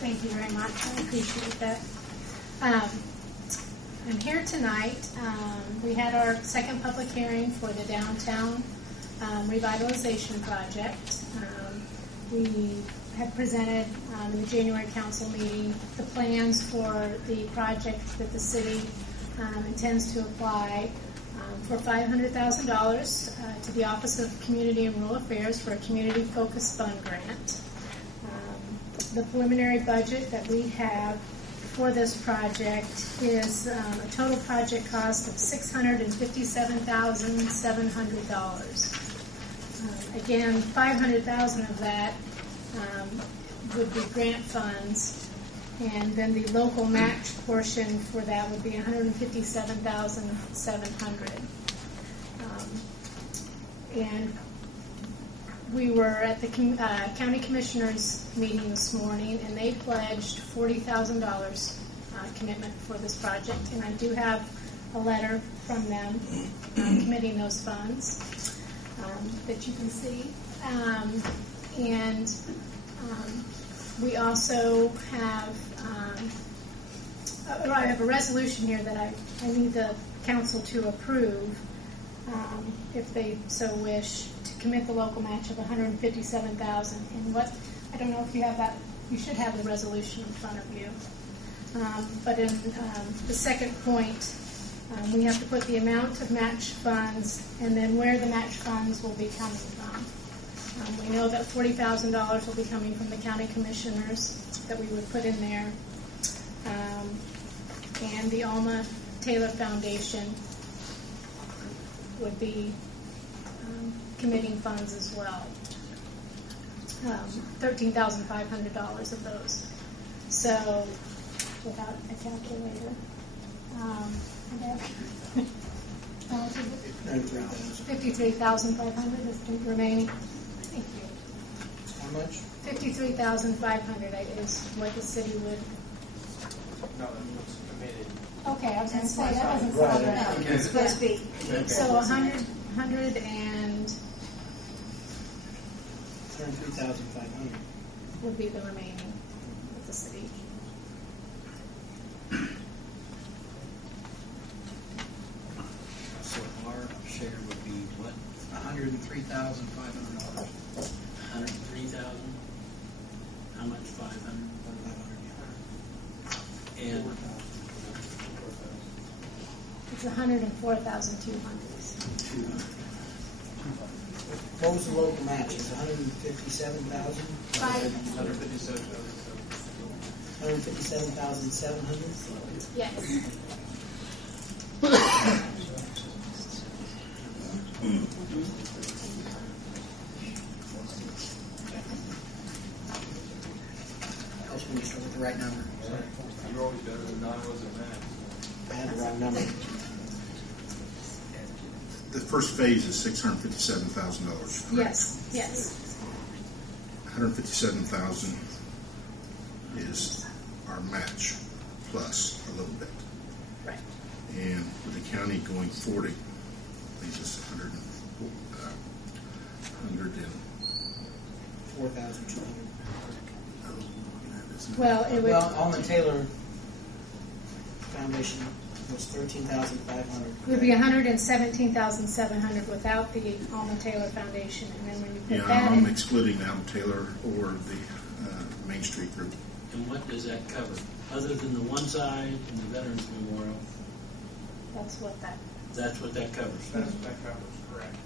Thank you very much. I appreciate that. I'm here tonight. We had our second public hearing for the downtown revitalization project. We have presented in the January council meeting the plans for the project that the city intends to apply for $500,000 to the Office of Community and Rural Affairs for a community-focused fund grant. The preliminary budget that we have for this project is a total project cost of $657,700. Again, $500,000 of that would be grant funds, and then the local match portion for that would be $157,700. And we were at the county commissioners meeting this morning, and they pledged $40,000 commitment for this project. And I do have a letter from them committing those funds that you can see. We also have, I have a resolution here that I need the council to approve, if they so wish, to commit the local match of $157,000. And what, I don't know if you have that, you should have the resolution in front of you. But in the second point, we have to put the amount of match funds and then where the match funds will be coming from. We know that $40,000 will be coming from the county commissioners that we would put in there, and the Alma Taylor Foundation would be committing funds as well, $13,500 of those. So, without a calculator, $53,500 is the remaining. Thank you. How much? $53,500 is what the city would. No, that's committed. Okay, I was going to say that doesn't sound right. It's supposed to be. So 100 and $103,500 would be the remaining of the city. So our share would be what? $103,500. 103,000. How much? 500. And It's 104,200. What was the local match? It's $157,000. 157,700. Yes. Helps when you start with the right number. You're always better than none was at math. I had the wrong number. The first phase is $657,000. Yes. Yes. $157,000 is our match plus a little bit, Right. and with the county going 40, leaves us 4,200. Well, it would. Well, Alma Taylor Foundation was $13,500. It would be $117,700 without the Alma Taylor Foundation, and then when you put that I'm in, excluding Alma Taylor or the Main Street group. and what does that cover? Other than the one side and the Veterans Memorial, that's what that. that's what that covers. That's what that covers, correct.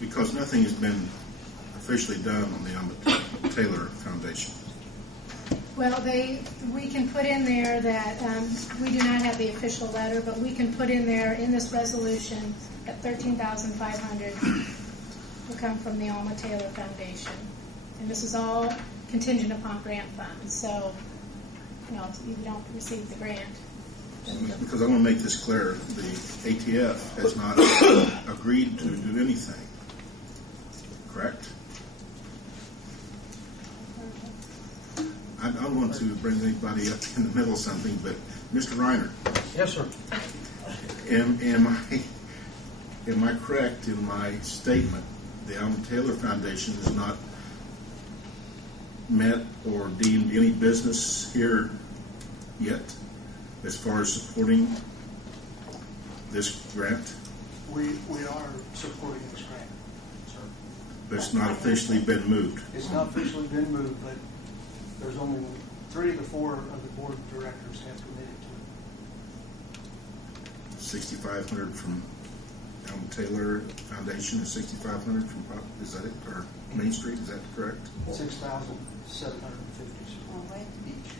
Because nothing has been officially done on the Alma Taylor Foundation. Well, we can put in there that we do not have the official letter, but we can put in there in this resolution that $13,500 will come from the Alma Taylor Foundation, and this is all contingent upon grant funds. So, if you don't receive the grant. Because I want to make this clear, the ATF has not agreed to do anything. Correct? I don't want to bring anybody up in the middle of something, but Mr. Reiner. Yes, sir. Am I correct in my statement? The Alma Taylor Foundation is not met or deemed any business here yet as far as supporting this grant? We are supporting this grant, sir. But it's not officially been moved. It's not officially been moved, but there's only 3 of the 4 of the board of directors have committed to it. 6,500 from Elm Taylor Foundation and 6,500 from, is that it? Or Main Street, is that correct? 6,750 each.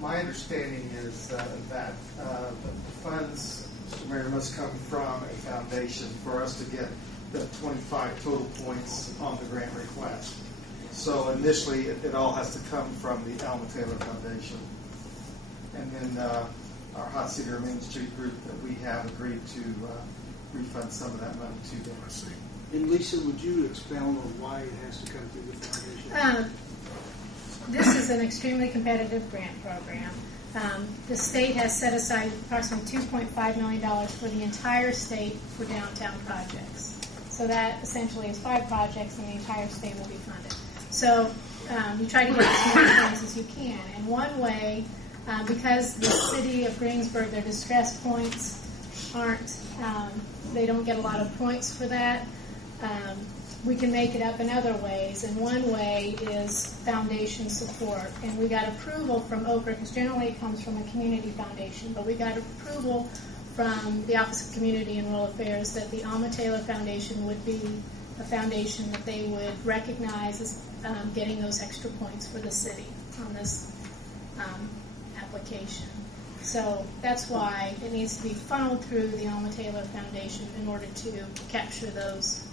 My understanding is that the funds, Mr. Mayor, must come from a foundation for us to get the 25 total points on the grant request. So initially, it all has to come from the Alma Taylor Foundation. And then our Hot Cedar Main Street group that we have agreed to refund some of that money to them. I see. And Lisa, would you expound on why it has to come through the foundation? This is an extremely competitive grant program. The state has set aside approximately $2.5 million for the entire state for downtown projects. So that essentially is 5 projects, and the entire state will be funded. So you try to get as many points as you can. And one way, because the city of Greensburg, their distress points aren't, they don't get a lot of points for that. We can make it up in other ways, and one way is foundation support. And we got approval from Okra, because generally it comes from a community foundation, but we got approval from the Office of Community and Rural Affairs that the Alma Taylor Foundation would be a foundation that they would recognize as getting those extra points for the city on this application. So that's why it needs to be funneled through the Alma Taylor Foundation in order to capture those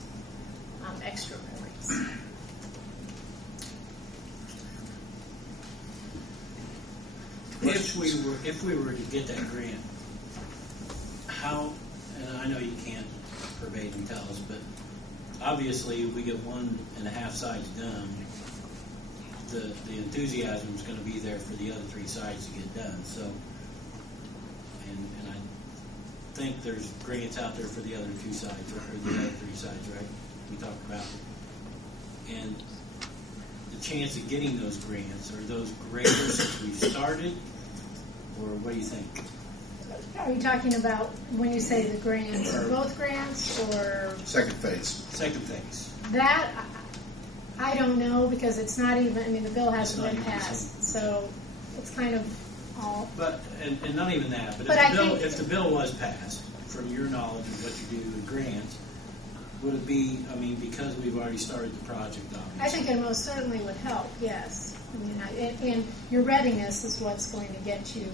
extra points. If we were to get that grant, how, and I know you can't verbatim tell us, but obviously if we get 1.5 sides done, the enthusiasm is going to be there for the other 3 sides to get done. So, and I think there's grants out there for the other 2 sides, or for the other 3 sides, right? We talked about. And the chance of getting those grants, are those greater since we've started, or what do you think? Are you talking about when you say the grants, both grants, or Second phase. Second phase. that? I don't know, because it's not even, I mean, the bill hasn't It's not been even passed, so it's kind of all. But, and not even that, but, But if the bill was passed, from your knowledge of what you do with grants, would it be, I mean, because we've already started the project, obviously? I think it most certainly would help, yes. I mean, and your readiness is what's going to get you